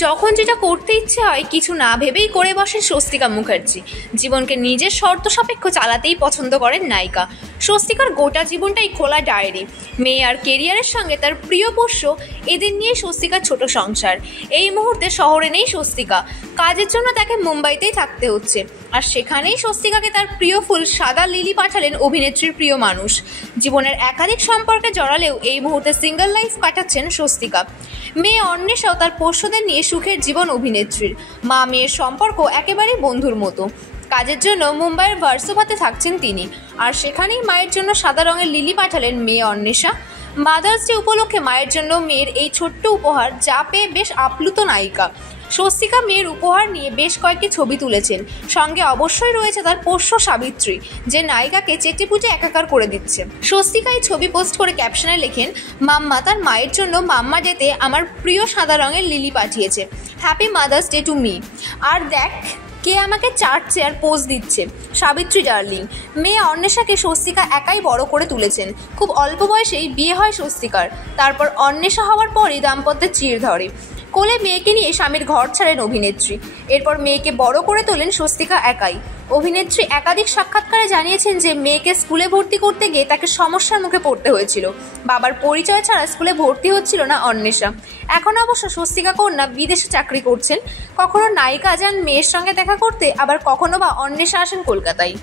যখন যেটা করতে ইচ্ছে হয় কিছু না ভেবেই করে বসেন স্বস্তিকা মুখার্জি। জীবনকে নিজের শর্ত সাপেক্ষ চালাতেই পছন্দ করেন নায়িকা। স্বস্তিকার গোটা জীবনটাই খোলা ডায়েরি। মেয়ে আর কেরিয়ারের সঙ্গে তার প্রিয় পোষ্য, এদের নিয়ে স্বস্তিকার ছোট সংসার। এই মুহূর্তে শহরে নেই স্বস্তিকা, কাজের জন্য তাকে মুম্বাইতেই থাকতে হচ্ছে। আর সেখানেই স্বস্তিকাকে তার প্রিয় ফুল সাদা লিলি পাঠালেন অভিনেত্রীর প্রিয় মানুষ। জীবনের একাধিক সম্পর্কে জড়ালেও এই মুহূর্তে সিঙ্গল লাইফ কাটাচ্ছেন স্বস্তিকা। মেয়ে অন্বেষাও তার পোষ্যদের নিয়ে সুখের জীবন অভিনেত্রীর। মা মেয়ের সম্পর্ক একেবারেই বন্ধুর মতো। কাজের জন্য মুম্বাইয়ের ভার্সোভাতে থাকছেন তিনি, আর সেখানেই মায়ের জন্য সাদা রঙের লিলি পাঠালেন মেয়ে অন্বেষা। মাদার্স ডে উপলক্ষে মায়ের জন্য মেয়ের এই ছোট্ট উপহার, যা পেয়ে বেশ আপ্লুত নায়িকা। স্বস্তিকা মেয়ের উপহার নিয়ে বেশ কয়েকটি ছবি তুলেছেন। সঙ্গে অবশ্যই রয়েছে তার পোষ্য সাবিত্রী, যে নায়িকাকে চেটে পুজো একাকার করে দিচ্ছে। স্বস্তিকা এই ছবি পোস্ট করে ক্যাপশনে লেখেন, মাম্মা তার মায়ের জন্য মাম্মা ডেতে আমার প্রিয় সাদা রঙের লিলি পাঠিয়েছে, happy mother's day to me. আর দেখ কে আমাকে চাটছে আর পোজ দিচ্ছে, সাবিত্রী ডার্লিং। মেয়ে অন্বেষাকে স্বস্তিকা একাই বড় করে তুলেছেন। খুব অল্প বয়সেই বিয়ে হয় স্বস্তিকার। তারপর অন্বেষা হওয়ার পরই দাম্পত্যের চির ধরে। কোলে মেয়েকে নিয়ে স্বামীর ঘর ছাড়েন অভিনেত্রী। এরপর মেয়েকে বড় করে তোলেন স্বস্তিকা একাই। অভিনেত্রী একাধিক সাক্ষাৎকারে জানিয়েছেন যে মেয়েকে স্কুলে ভর্তি করতে গিয়ে তাকে সমস্যার মুখে পড়তে হয়েছিল। বাবার পরিচয় ছাড়া স্কুলে ভর্তি হচ্ছিল না অন্বেষা। এখন অবশ্য স্বস্তিকা কন্যা বিদেশে চাকরি করছেন। কখনো নায়িকা যান মেয়ের সঙ্গে দেখা করতে, আবার কখনো বা অন্বেষা আসেন কলকাতায়।